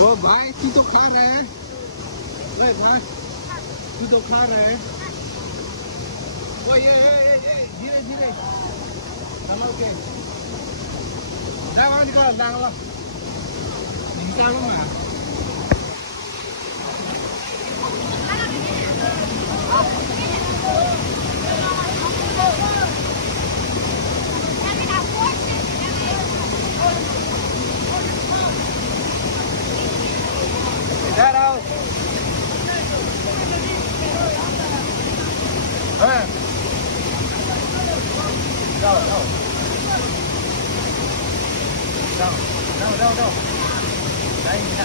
ओ भाई तू तो खा रहे हैं ले भाई तू तो खा रहे हैं ओ ये धीरे धीरे हम okay đang nicolò nicolò mà ra đâu đâu đâu đây nè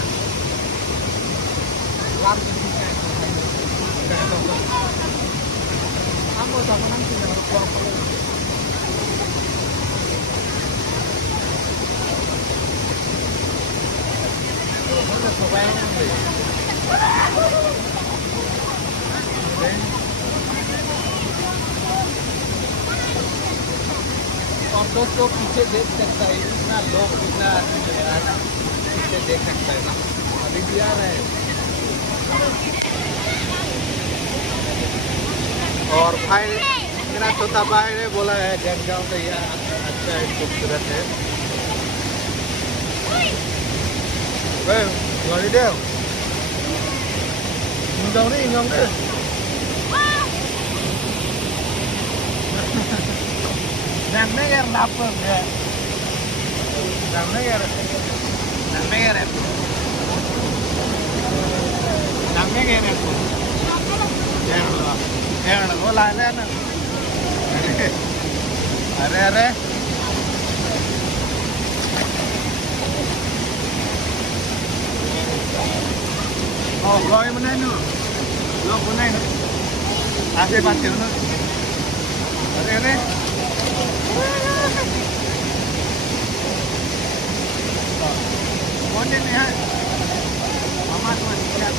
làm gì cái ăn một tầm năm thì là quăng nó là sầu bang और दोस्तों पीछे देख सकता है इतना लोग इतना पीछे देख सकता है ना अभी भी आ रहा है और भाई मेरा छोटा भाई ने बोला है जैनगांव तो यह अच्छा है खूबसूरत है gọi đi đeo nhìn dòng đi Nannegare lapper Nannegare वो ला ले ना अरे rồi bên đây nữa lọc bên này nữa sẽ bắt chữ nữa đây món này ha mama tuan ikan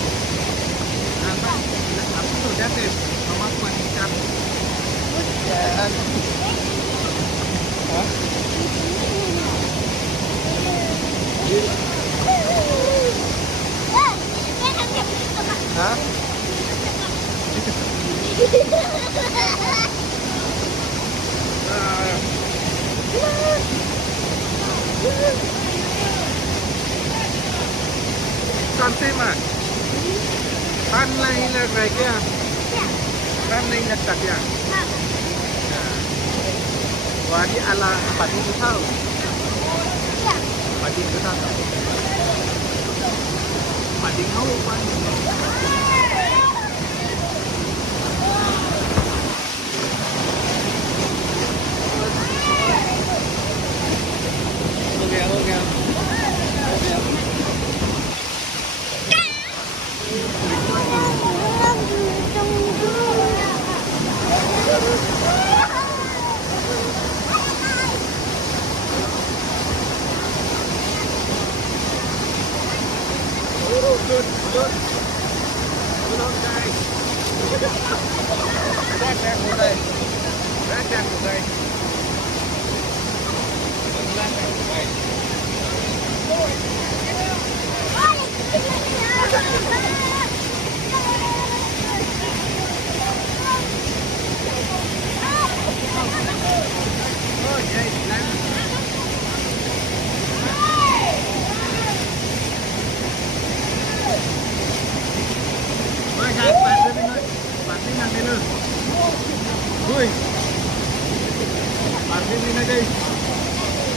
apa aku tu jatuh mama tuan ikan hả Santai mah, kan lain lagi ya, kan lain letak ya. Wadi ala padi tu tahu, padi tu tahu, padi kau padi. हो गया Good on guys. Back một đây. Ui, parking ini deh,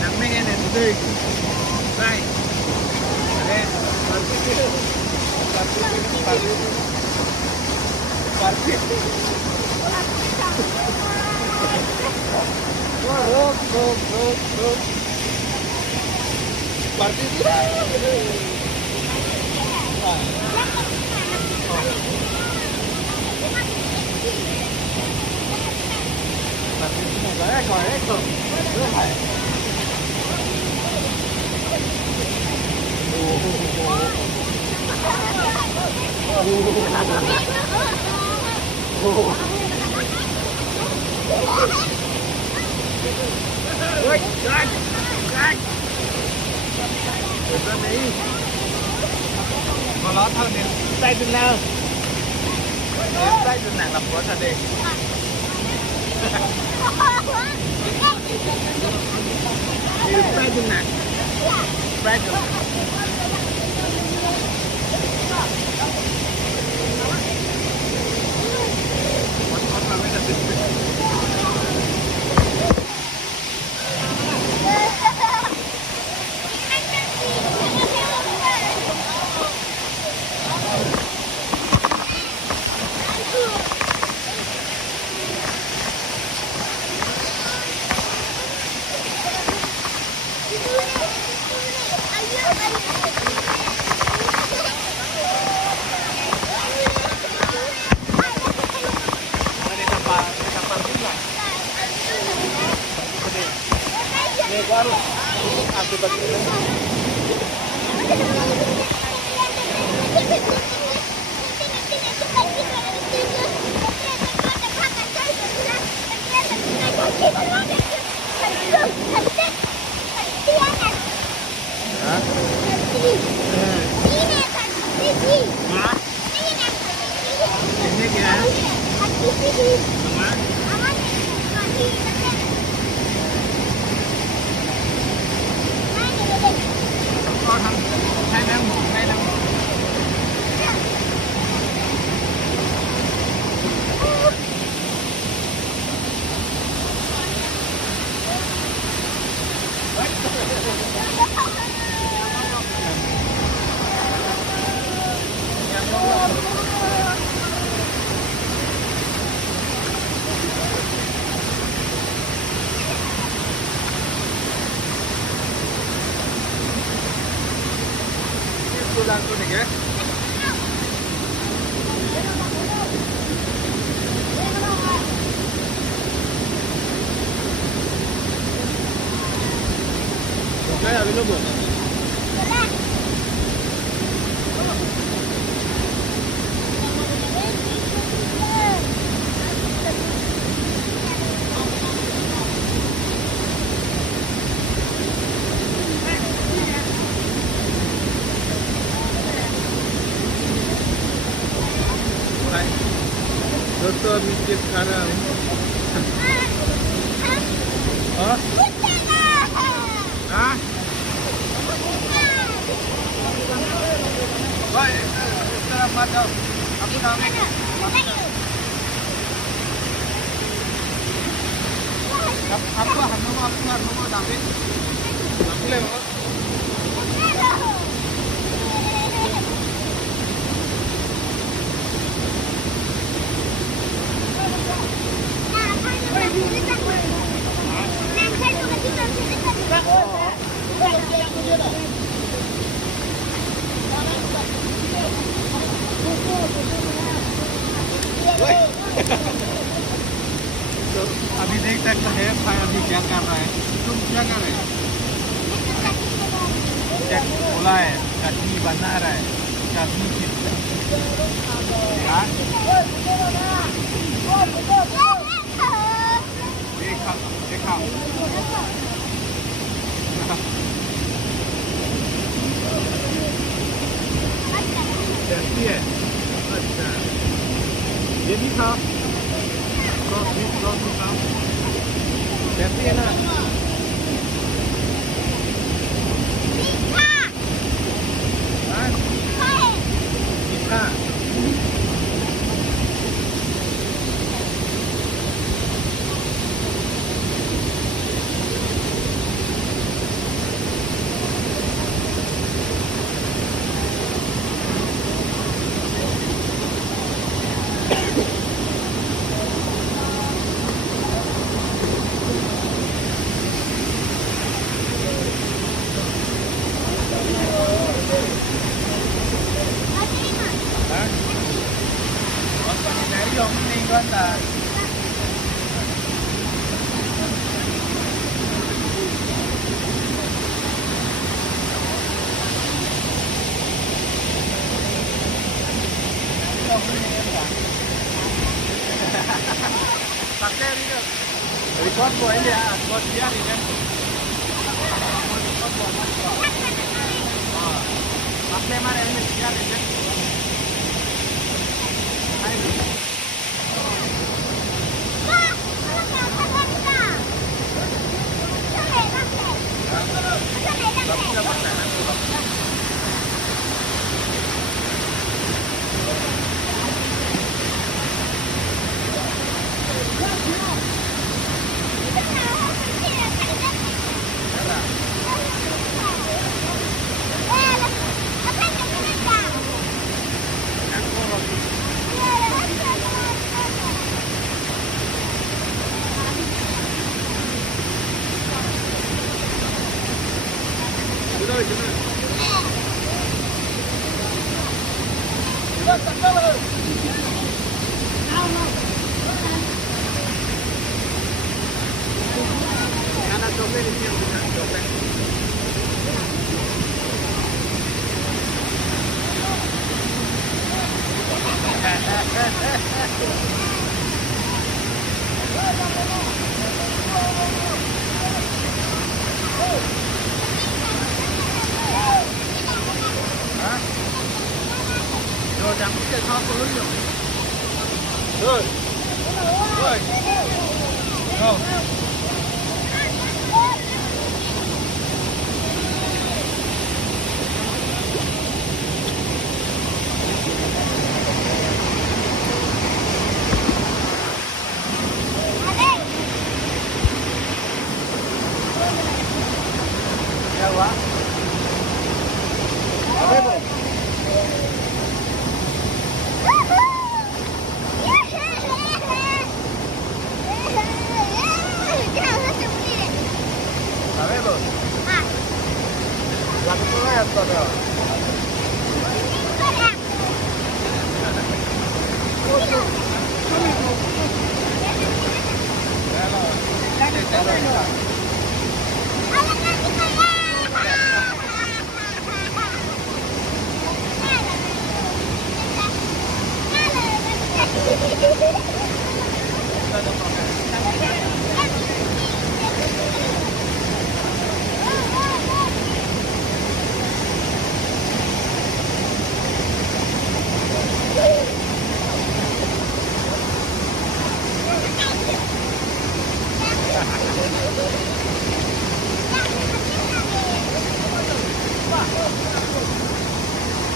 namanya ini deh, say, parking. Wah, rok, parking. Ecco. Ui, đây. Đây. Đi. có thôi đến tay từ nào đến tay từ nàng làm của thật đi đến tay từ nàng tay từ langsung nih ya. Oke, habis lu, Bu. Toto mikir sekarang. Oh? Hah? Woi, setelah padam. Aku nangis. Aku David. Aku lewat. तो अभी देख सकते हैं भाई अभी क्या कर रहा है तुम क्या कर रहे हो चेक बोला है चटनी बना रहा है चटनी देखा देखा कैसी है अच्छा ये भी था कैसी है ना मीठा pakai ini record buat ini ya buat dia ini kan record buat Pakai mana ini? Biar ini. Ayo. Rồi chẳng có cái thao có luôn. Rồi. Rồi. Rồi. Sao quá? Hãy subscribe cho kênh Ghiền Mì Gõ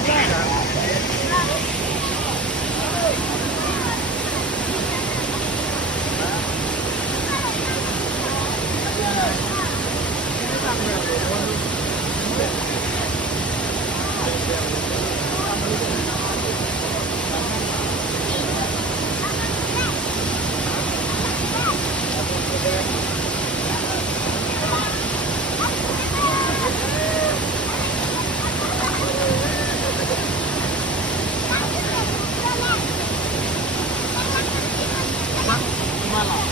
để không bỏ lỡ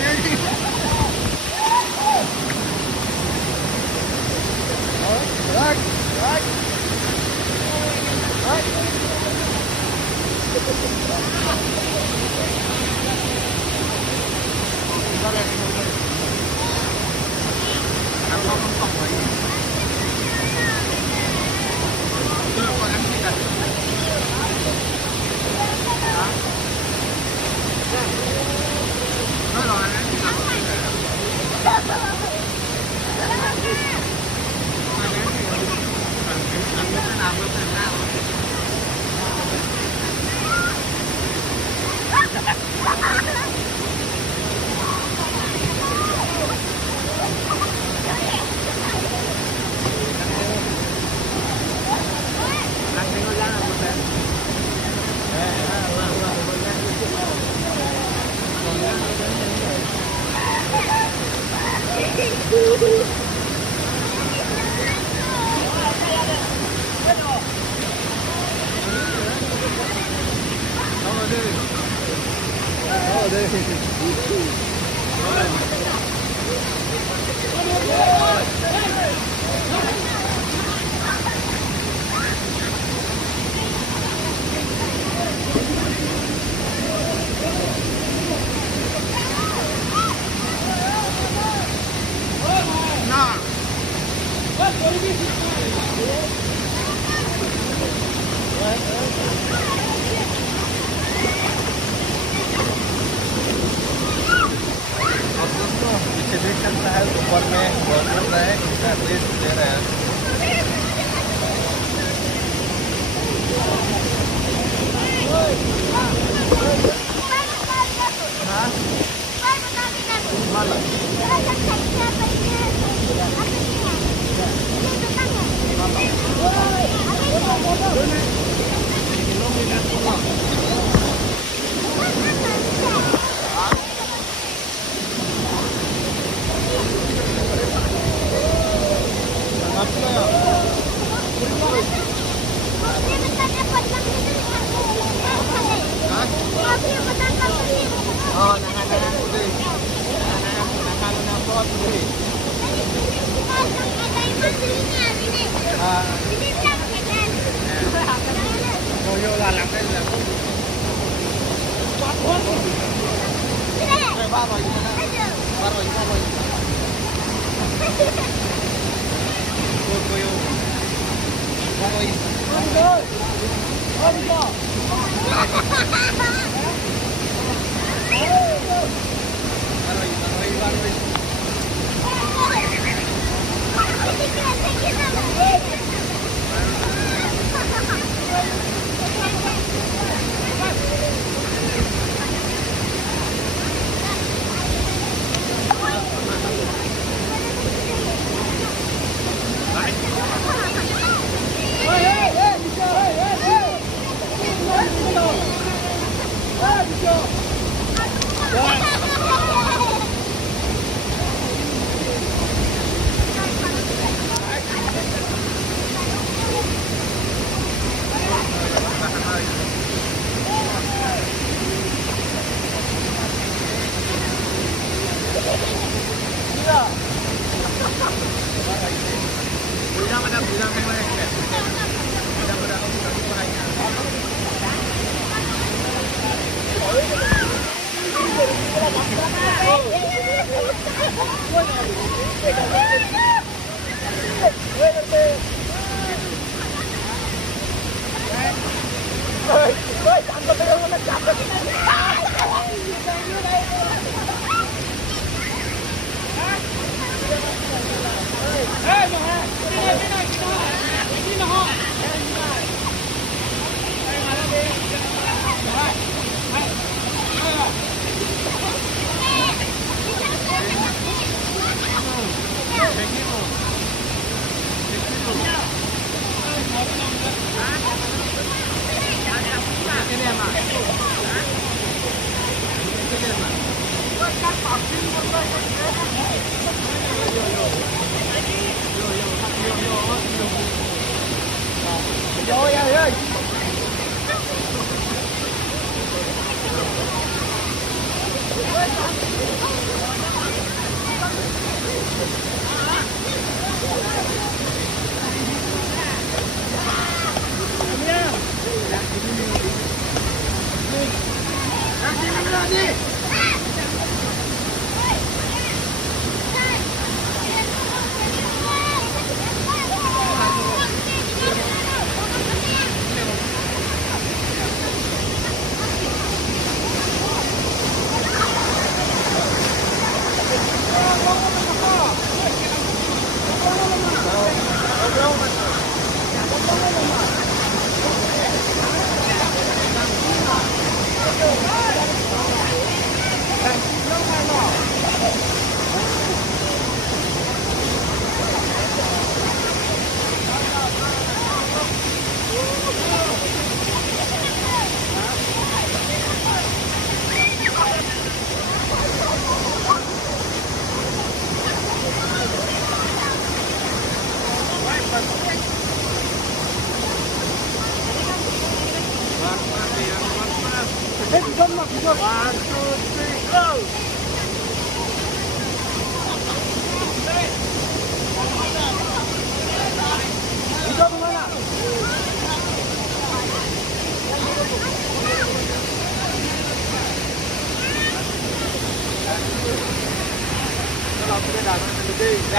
những video hấp dẫn. अब दोस्तों पीछे देख सकता है ऊपर में बहुत है इसका रेस्ट दे रहे हैं vô là làm cái là ba rồi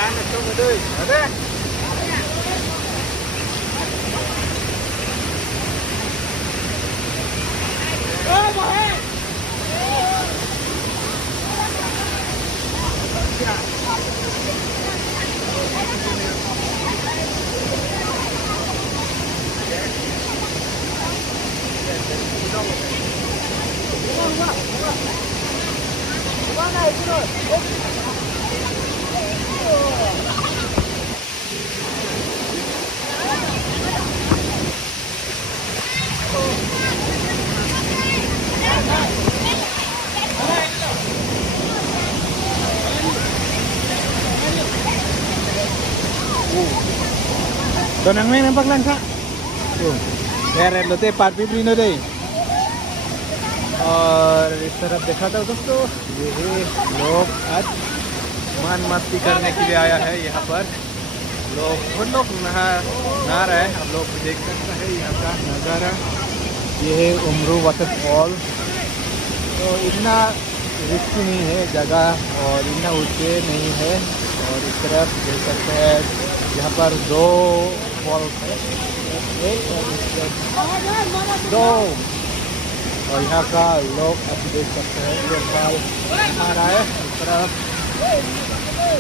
Sana coba deh. Ada? Oh, boleh. तो नंग में नंबर लान था तो यार लोटे पार पिपरी न दे और इस तरफ देखा था दोस्तों ये लोग आज मान मस्ती करने के लिए आया है यहाँ पर बहुत लोग नहा रहे हैं आप लोग देख सकते हैं यहाँ का नज़ारा ये है उमरू वाटरफॉल तो इतना रिस्की नहीं है जगह और इतना ऊंचे नहीं है और इस तरफ देख सकते हैं यहाँ पर दो फॉल है दो और यहाँ का लोग आप देख सकते हैं ये फॉल आ रहा है इस तरफ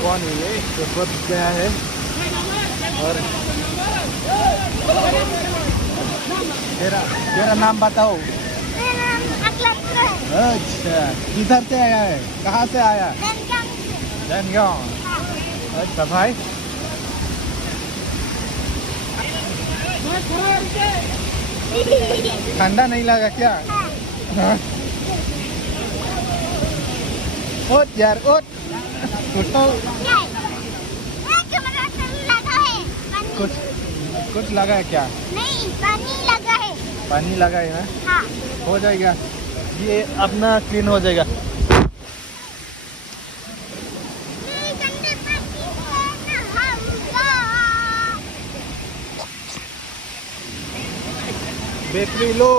कौन है ये बच गया है और तेरा नाम बताओ। मेरा नाम अखलाक है। अच्छा किधर से आया है कहाँ से आया जनगांव अच्छा भाई ठंडा नहीं लगा क्या ओट यार ओट उठो कुछ कुछ लगा है क्या नहीं पानी लगा है पानी लगा है ना हाँ हो जाएगा ये अपना क्लीन हो जाएगा बेकरी लो